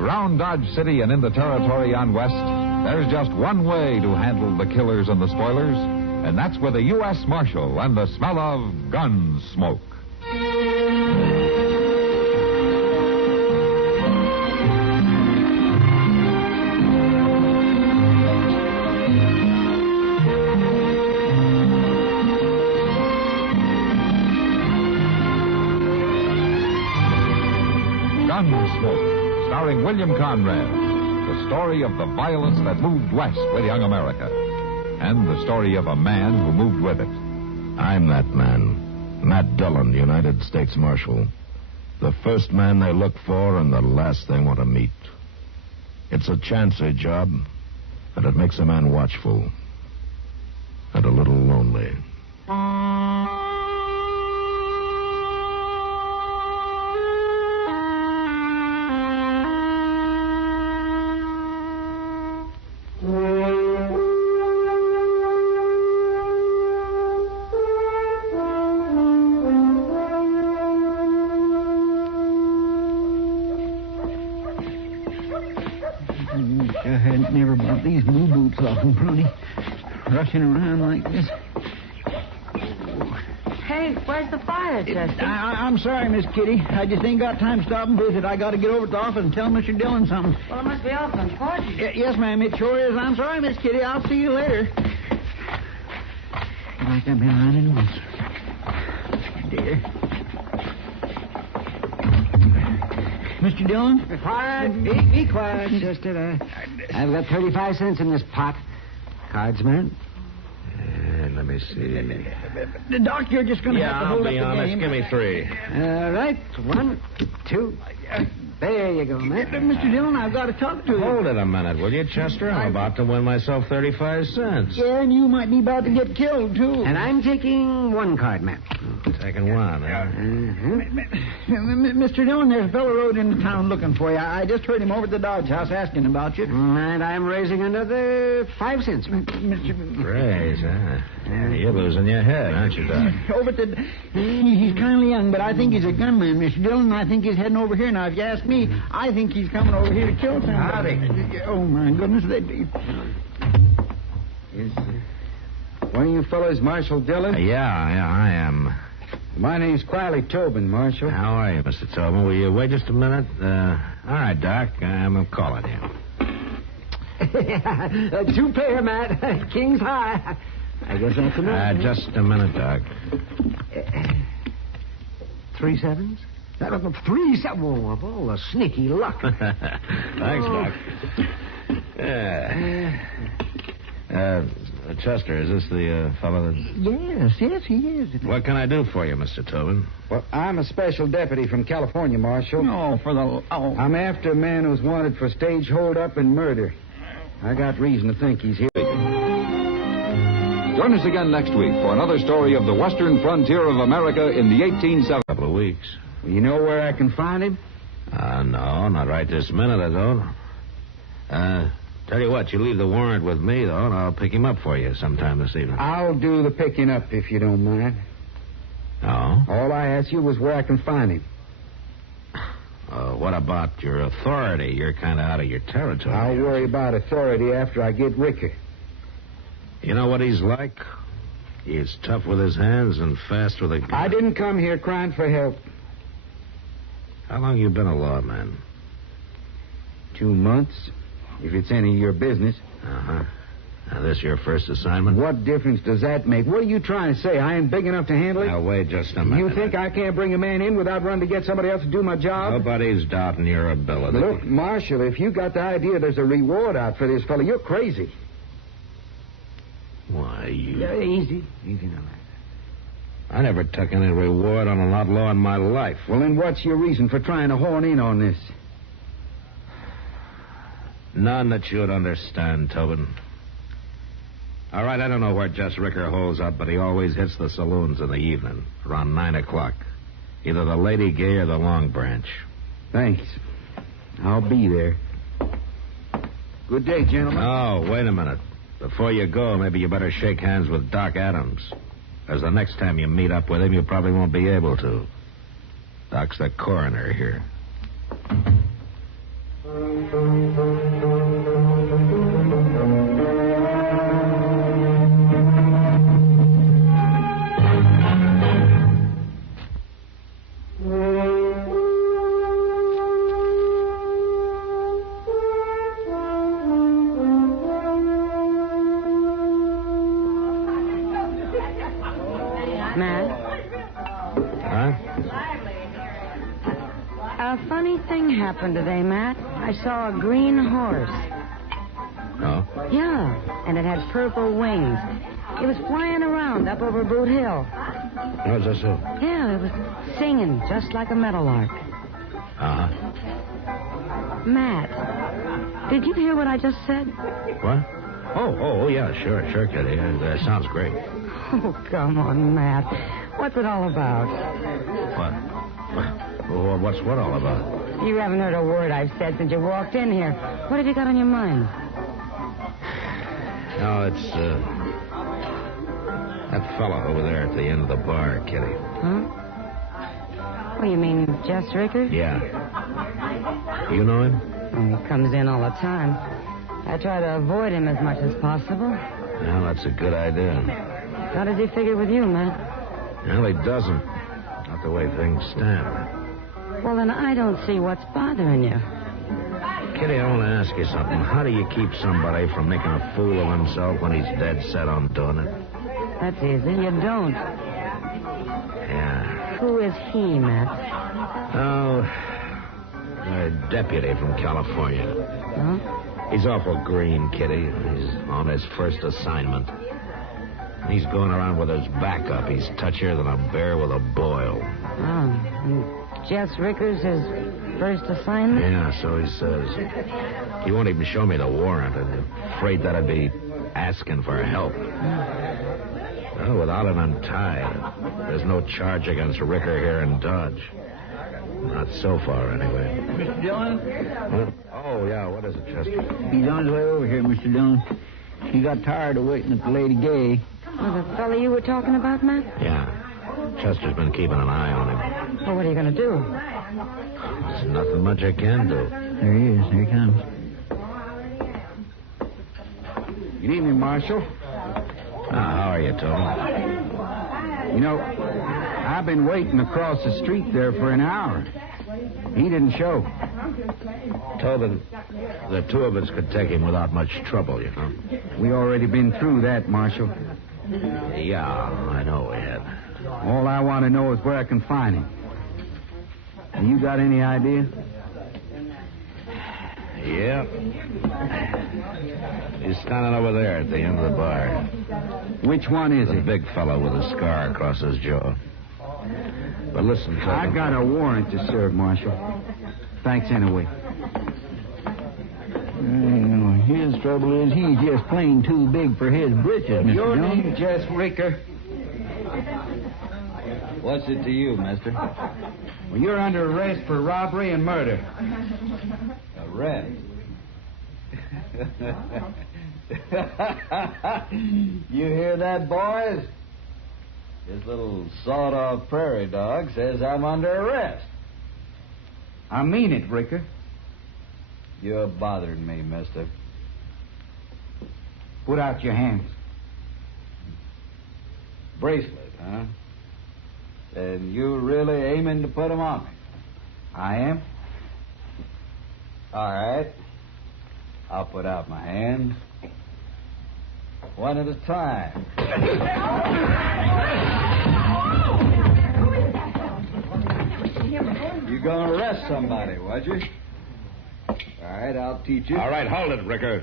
Around Dodge City and in the territory on West, there's just one way to handle the killers and the spoilers, and that's with a U.S. Marshal and the smell of Gunsmoke. Gunsmoke, starring William Conrad, the story of the violence that moved west with young America, and the story of a man who moved with it. I'm that man, Matt Dillon, United States Marshal. The first man they look for and the last they want to meet. It's a chancy job, and it makes a man watchful and a little lonely. I never bought these blue boots off them, Brody. Rushing around like this. Hey, where's the fire, Chester? I'm sorry, Miss Kitty. I just ain't got time to stop and visit. I got to get over to the office and tell Mr. Dillon something. Well, it must be awful important. Yes, ma'am, it sure is. I'm sorry, Miss Kitty. I'll see you later. Like I've been running once. Dear. Mr. Dillon? Quiet. Be quiet, Chester. I've got 35 cents in this pot. Cards, man? Let me see. The doc, you're just going to have to hold up the game. I'll be honest. Give me 3. All right. 1, 2. There you go, man. Mr. Dillon, I've got to talk to you. Hold it a minute, will you, Chester? I'm about to win myself 35 cents. Yeah, and you might be about to get killed, too. And I'm taking 1 card, man. Taking 1, huh? Mr. Dillon, there's a fellow rode into town looking for you. I just heard him over at the Dodge House asking about you. And I'm raising another 5 cents, man. Raise, huh? You're losing your head, aren't you, Doc? Over at the... He's kind of young, but I think he's a gunman, Mr. Dillon. I think he's heading over here. Now, if you ask me, I think he's coming over here to kill somebody. Howdy. Oh, my goodness, they be... Is one of you fellows Marshal Dillon? Yeah, I am. My name's Quiley Tobin, Marshal. How are you, Mr. Tobin? Will you wait just a minute? All right, Doc. I'm calling you. 2-pair, Matt. King's high. I guess that's enough. Just a minute, Doc. 3 sevens? 3 sevens. Oh, of all the sneaky luck. Thanks, Doc. Chester, is this the fellow that... Yes, he is. What can I do for you, Mr. Tobin? Well, I'm a special deputy from California, Marshal. No, for the... Oh. I'm after a man who's wanted for stage hold-up and murder. I got reason to think he's here. Join us again next week for another story of the western frontier of America in the 1870s. Couple of weeks. Well, you know where I can find him? No, not right this minute, I don't. Tell you what, you leave the warrant with me, though, and I'll pick him up for you sometime this evening. I'll do the picking up, if you don't mind. Oh? All I asked you was where I can find him. What about your authority? You're kind of out of your territory. I'll worry about authority after I get Ricker. You know what he's like? He's tough with his hands and fast with a gun. I didn't come here crying for help. How long you been a lawman? 2 months, if it's any of your business. Uh-huh. Now, this your first assignment? What difference does that make? What are you trying to say? I ain't big enough to handle it? Now, wait just a minute. You think I can't bring a man in without running to get somebody else to do my job? Nobody's doubting your ability. Look, Marshal, if you got the idea there's a reward out for this fellow, you're crazy. Why, you... Yeah, easy now. I never took any reward on an outlaw in my life. Well, then what's your reason for trying to horn in on this? None that you'd understand, Tobin. All right, I don't know where Jess Ricker holds up, but he always hits the saloons in the evening, around 9 o'clock. Either the Lady Gay or the Long Branch. Thanks. I'll be there. Good day, gentlemen. Oh, wait a minute. Before you go, maybe you better shake hands with Doc Adams. Because the next time you meet up with him, you probably won't be able to. Doc's the coroner here. A funny thing happened today, Matt. I saw a green horse. Oh? Yeah, and it had purple wings. It was flying around up over Boot Hill. Oh, is that so? Yeah, it was singing just like a meadowlark. Uh-huh. Matt, did you hear what I just said? What? Oh, yeah, sure, Kitty. That sounds great. Oh, come on, Matt. What's it all about? What? Well, what's what all about? You haven't heard a word I've said since you walked in here. What have you got on your mind? No, it's, that fella over there at the end of the bar, Kitty. Huh? Oh, you mean Jess Ricker? Yeah. You know him? He comes in all the time. I try to avoid him as much as possible. Well, that's a good idea. How does he figure with you, Matt? Well, he doesn't. Not the way things stand. Well, then I don't see what's bothering you. Kitty, I want to ask you something. How do you keep somebody from making a fool of himself when he's dead set on doing it? That's easy. You don't. Yeah. Who is he, Matt? Oh, a deputy from California. Huh? He's awful green, Kitty. He's on his first assignment. He's going around with his back up. He's touchier than a bear with a boil. Oh, and Jess Ricker's his first assignment? Yeah, so he says. He won't even show me the warrant. I'm afraid that I'd be asking for help. Well, without him untied, there's no charge against Ricker here in Dodge. Not so far, anyway. Mr. Dillon? What? Oh, yeah, what is it, Chester? He's on his way over here, Mr. Dillon. He got tired of waiting at the Lady Gay. Oh, the fella you were talking about, Matt? Yeah. Chester's been keeping an eye on him. Well, what are you going to do? There's nothing much I can do. There he is. Here he comes. Good evening, Marshal. How are you, Tony? You know, I've been waiting across the street there for an hour. He didn't show. Tobin, the two of us could take him without much trouble, you know. We already been through that, Marshal. Yeah, I know we had. All I want to know is where I can find him. You got any idea? Yeah. He's standing over there at the end of the bar. Which one is The it? big fellow with a scar across his jaw. But listen, Tobin. I got a warrant to serve, Marshal. Thanks anyway. His trouble is he's just plain too big for his britches, Mr. Your Dillon. name, Jess Ricker? What's it to you, mister? Well, you're under arrest for robbery and murder. Arrest? You hear that, boys? This little sawed-off prairie dog says I'm under arrest. I mean it, Ricker. You're bothering me, mister. Put out your hands. Bracelet, huh? And you really aiming to put them on me? I am. All right. I'll put out my hands. One at a time. You're gonna arrest somebody, was you? All right, I'll teach you. All right, hold it, Ricker.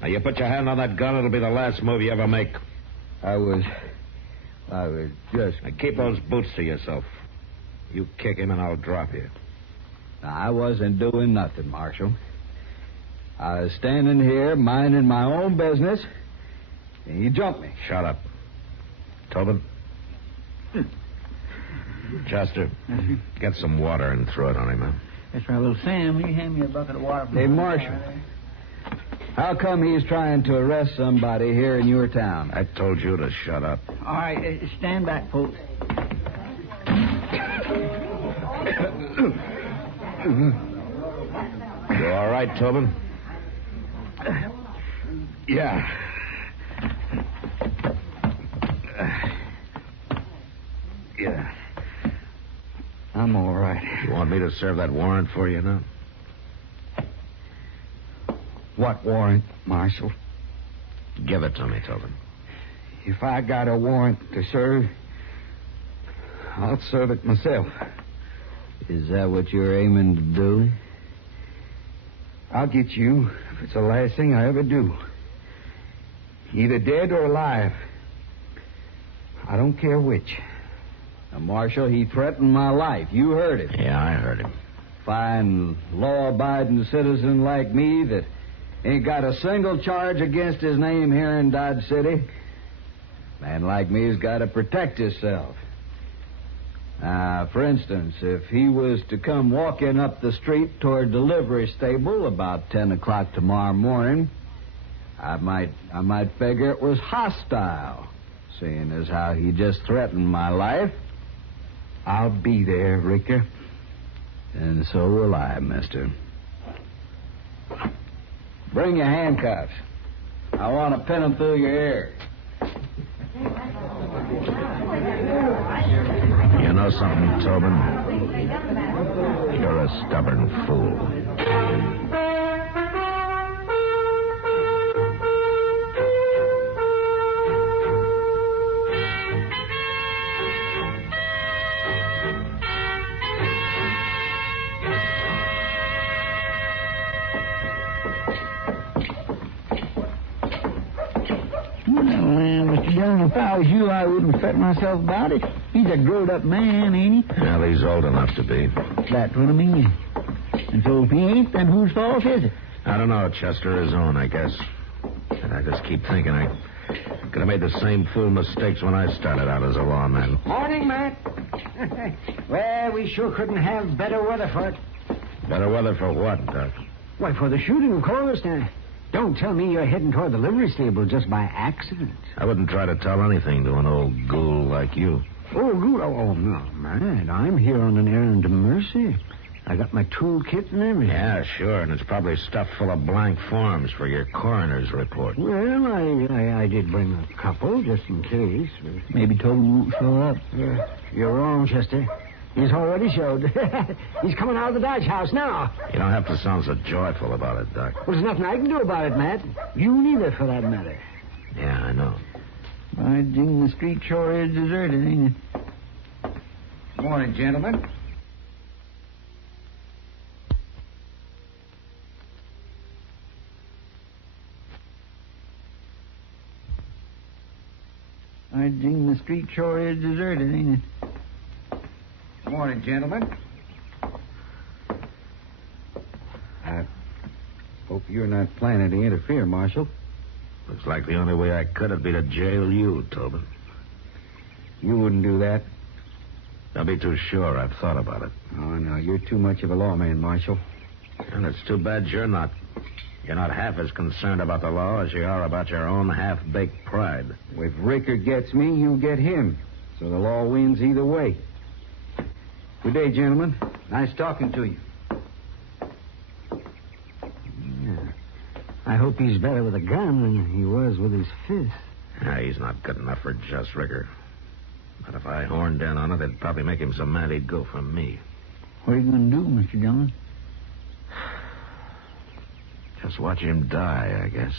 Now, you put your hand on that gun, it'll be the last move you ever make. I was just... Now, keep those boots to yourself. You kick him and I'll drop you. I wasn't doing nothing, Marshal. I was standing here minding my own business, and you jumped me. Shut up. Tobin? Chester, get some water and throw it on him, huh? That's right, little Sam. Will you hand me a bucket of water? Hey, Marshal, how come he's trying to arrest somebody here in your town? I told you to shut up. All right, stand back, folks. You all right, Tobin? Yeah. Yeah. I'm all right. You want me to serve that warrant for you now? What warrant, Marshal? Give it to me, Tobin. If I got a warrant to serve, I'll serve it myself. Is that what you're aiming to do? I'll get you if it's the last thing I ever do. Either dead or alive. I don't care which. Now, Marshal, he threatened my life. You heard it. Yeah, I heard him. Fine, law-abiding citizen like me that ain't got a single charge against his name here in Dodge City. Man like me's got to protect himself. For instance, if he was to come walking up the street toward the livery stable about 10 o'clock tomorrow morning, I might figure it was hostile, seeing as how he just threatened my life. I'll be there, Ricker. And so will I, mister. Bring your handcuffs. I want to pin them through your ear. You know something, Tobin? You're a stubborn fool. If I was you, I wouldn't fret myself about it. He's a grown-up man, ain't he? Well, he's old enough to be. That's what I mean. And so if he ain't, then whose fault is it? I don't know, Chester. His own, I guess. And I just keep thinking I could have made the same fool mistakes when I started out as a lawman. Morning, Matt. Well, we sure couldn't have better weather for it. Better weather for what, Doc? Why, for the shooting, of course. Now, don't tell me you're heading toward the livery stable just by accident. I wouldn't try to tell anything to an old ghoul like you. Oh, good. Oh, no, Matt. I'm here on an errand of mercy. I got my toolkit and everything. Yeah, sure, and it's probably stuffed full of blank forms for your coroner's report. Well, I did bring a couple, just in case. Maybe Tobin won't show up. You're wrong, Chester. He's already showed. He's coming out of the Dodge house now. You don't have to sound so joyful about it, Doc. Well, there's nothing I can do about it, Matt. You neither, for that matter. Yeah, I know. By jing, the street sure is deserted, ain't it? Morning, gentlemen. By jing, the street sure is deserted, ain't it? Morning, gentlemen. I hope you're not planning to interfere, Marshal. Looks like the only way I could would be to jail you, Tobin. You wouldn't do that. Don't be too sure. I've thought about it. Oh, no, you're too much of a lawman, Marshal. And it's too bad you're not. You're not half as concerned about the law as you are about your own half-baked pride. If Ricker gets me, you get him. So the law wins either way. Good day, gentlemen. Nice talking to you. Yeah. I hope he's better with a gun than he was with his fist. He's not good enough for just Ricker. But if I horned in on it, it'd probably make him so mad he'd go for me. What are you going to do, Mr. Dillon? Just watch him die, I guess.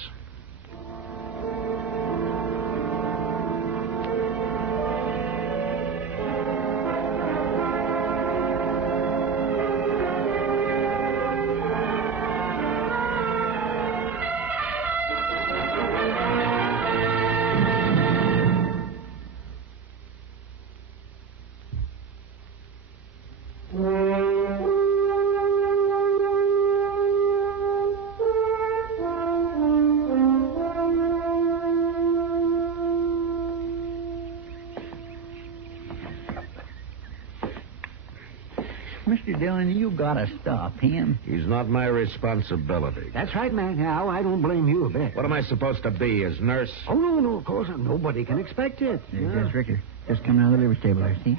Mr. Dillon, you gotta stop him. He's not my responsibility. That's right, man. Now, I don't blame you a bit. What am I supposed to be, his nurse? Oh, no, of course. Nobody can expect it. There's Ricker. Just coming out of the livery stable there, see?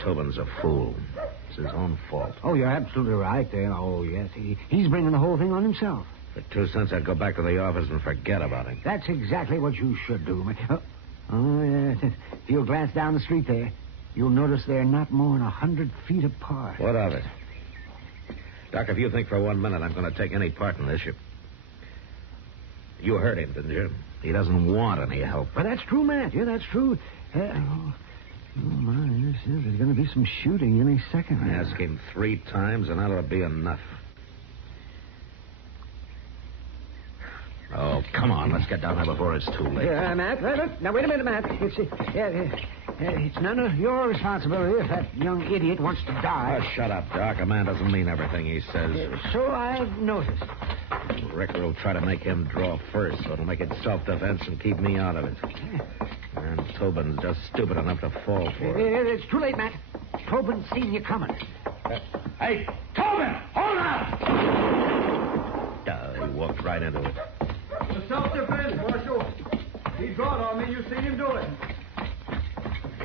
Tobin's a fool. It's his own fault. Oh, you're absolutely right there. Oh, yes. He's bringing the whole thing on himself. For 2 cents, I'd go back to the office and forget about him. That's exactly what you should do, man. Oh, yes. If you'll glance down the street there, you'll notice they're not more than 100 feet apart. What of it? Doc, if you think for 1 minute I'm going to take any part in this, you heard him, didn't you? He doesn't want any help. Well, that's true, Matt. Yeah, that's true. Oh, my, there's going to be some shooting any second. I asked him 3 times, and that'll be enough. Oh, come on. Let's get down there before it's too late. Matt, now, wait a minute, Matt. It's none of your responsibility if that young idiot wants to die. Oh, shut up, Doc. A man doesn't mean everything he says. So I've noticed. Ricker will try to make him draw first, so it'll make it self-defense and keep me out of it. And Tobin's just stupid enough to fall for it. It's too late, Matt. Tobin's seen you coming. Hey, Tobin, hold on! He walked right into it. The self-defense, Marshal. He drawed on me. You seen him do it.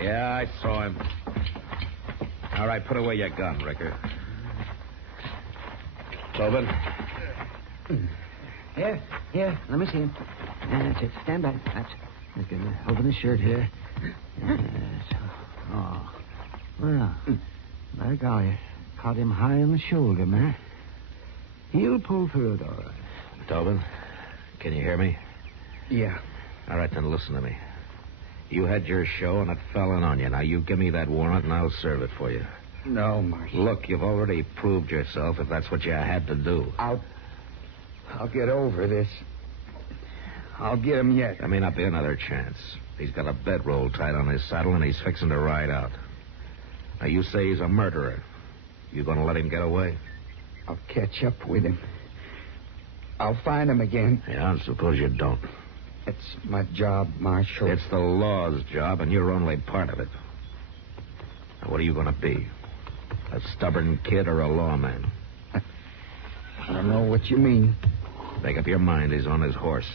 Yeah, I saw him. All right, put away your gun, Ricker. Tobin? Here, let me see him. That's it. Stand back. That's good. Open his shirt here. Oh. Well, by golly, caught him high on the shoulder, Matt. He'll pull through it all right. Tobin, can you hear me? Yeah. All right, then listen to me. You had your show, and it fell in on you. Now, you give me that warrant, and I'll serve it for you. No, Marshal. Look, you've already proved yourself, if that's what you had to do. I'll get over this. I'll get him yet. There may not be another chance. He's got a bedroll tied on his saddle, and he's fixing to ride out. Now, you say he's a murderer. You going to let him get away? I'll catch up with him. I'll find him again. Yeah, I suppose you don't. It's my job, Marshal. It's the law's job, and you're only part of it. Now, what are you going to be? A stubborn kid or a lawman? I don't know what you mean. Make up your mind. He's on his horse.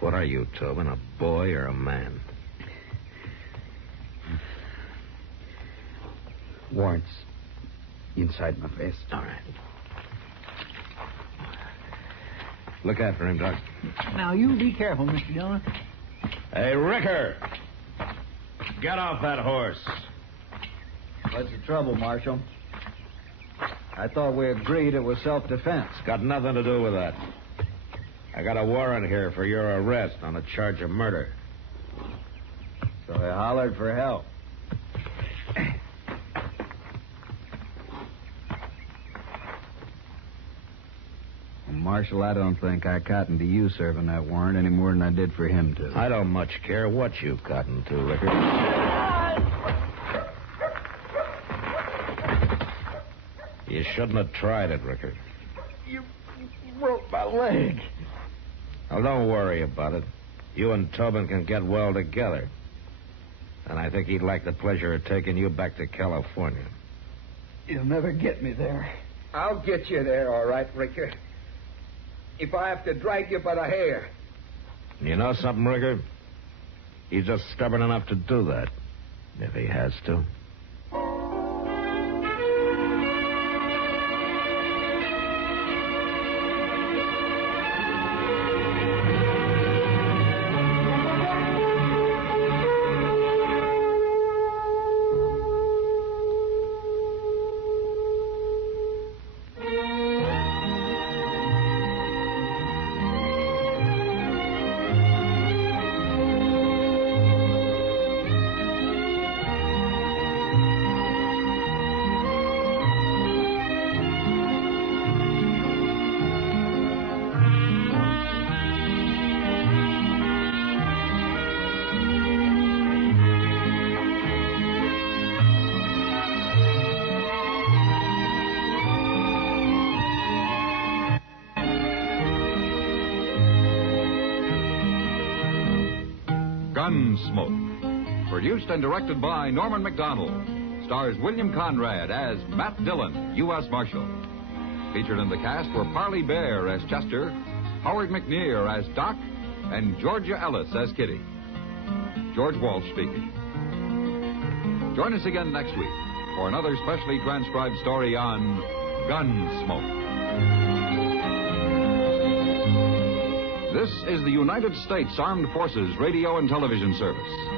What are you, Tobin, a boy or a man? Warrants inside my vest. All right. Look after him, Doc. Now, you be careful, Mr. Dillon. Hey, Ricker! Get off that horse. What's the trouble, Marshal? I thought we agreed it was self-defense. It's got nothing to do with that. I got a warrant here for your arrest on a charge of murder. So I hollered for help. Marshal, I don't think I cottoned to you serving that warrant any more than I did for him to. I don't much care what you cotton to, Ricker. You shouldn't have tried it, Ricker. You broke my leg. Well, don't worry about it. You and Tobin can get well together. And I think he'd like the pleasure of taking you back to California. You'll never get me there. I'll get you there, all right, Ricker. If I have to drag you by the hair. You know something, Ricker? He's just stubborn enough to do that, if he has to. Gunsmoke. Produced and directed by Norman MacDonnell. Stars William Conrad as Matt Dillon, U.S. Marshal. Featured in the cast were Parley Baer as Chester, Howard McNear as Doc, and Georgia Ellis as Kitty. George Walsh speaking. Join us again next week for another specially transcribed story on Gunsmoke. This is the United States Armed Forces Radio and Television Service.